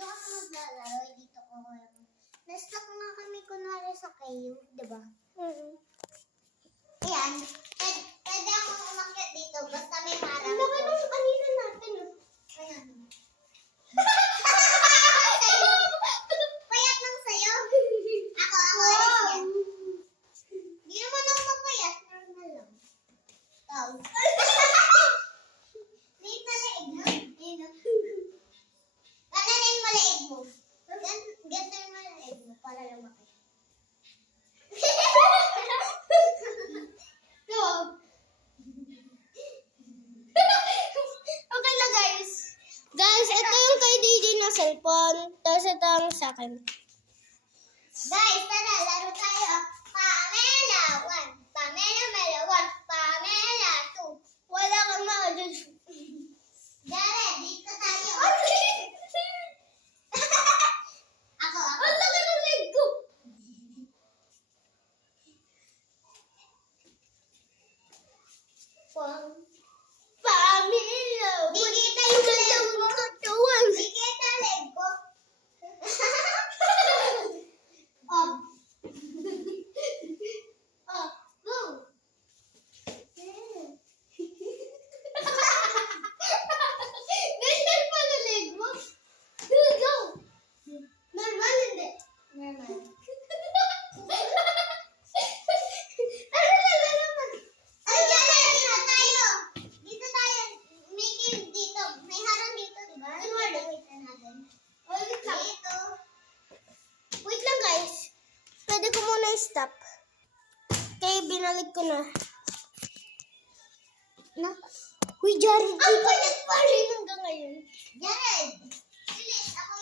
dito ka maglalaro, dito ko na-stuck nga kami kunwari sa kayo, di ba? Ayan, pwede akong umakyat dito, basta may harang. Ang laki nung kanina natin, Ayan. Payat ng sayo. Ako, yan. Hindi naman ako mapayat, normal lang. Ikaw. Liit na leeg, no? Gananin mo leeg mo. Gananin mo leeg mo para lumaki. Okay lang, guys. Guys, ito yung kay DJ na cellphone. Tapos ito ang sa akin. Guys, tara, laro tayo. Pamela 1, Pamela 1, Pamela 2. Wala kang ma-adjust. Jared, dito tayo. Ako. Ang laki ng leg ko. Pamela. Di kita yung leg mo. Katawan. Di kita leg ko. Oh. Oh, go. Ganyan pala leg mo. Go. Normal, hindi. Normal. Ano naman? Ay, Jared, dito tayo. Dito tayo. May game dito. May harang dito, di ba? Wait natin. Wait lang. Dito. Wait lang, guys. Pwede ko muna i-stop. Kaya binalik ko na. Na? Uy, Jared. Ang payat pa rin hanggang ngayon. Jared! Bilis! Ako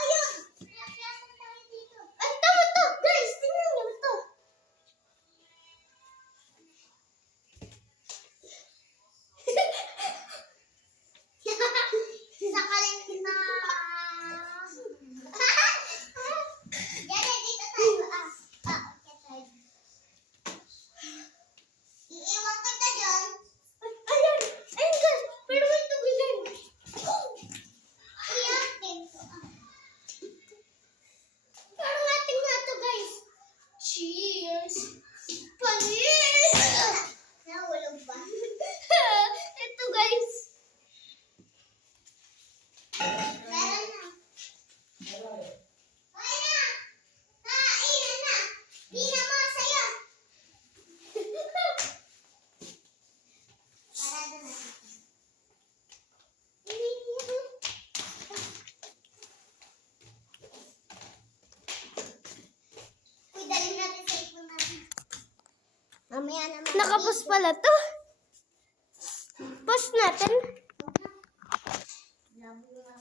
ayun! Reakyatan tayo dito. Ang tama to. Guys, tingnan nyo to. Sakalin kita! Jared, dito tayo. Okay tayo. Iiwan kita dyan. Ayan. Ayun, guys. Pero may tubigan. Iyakin ko. Parang ating nga to, guys. Cheers. Panis. Nahulog ba? Ito, guys. Meron na. Kaya na! Kain na! Di na mo sa'yo! Parado na. Uy, dalhin natin sa ipon natin. Mamaya naman. Nakapos pala to. Post natin. Labo nga.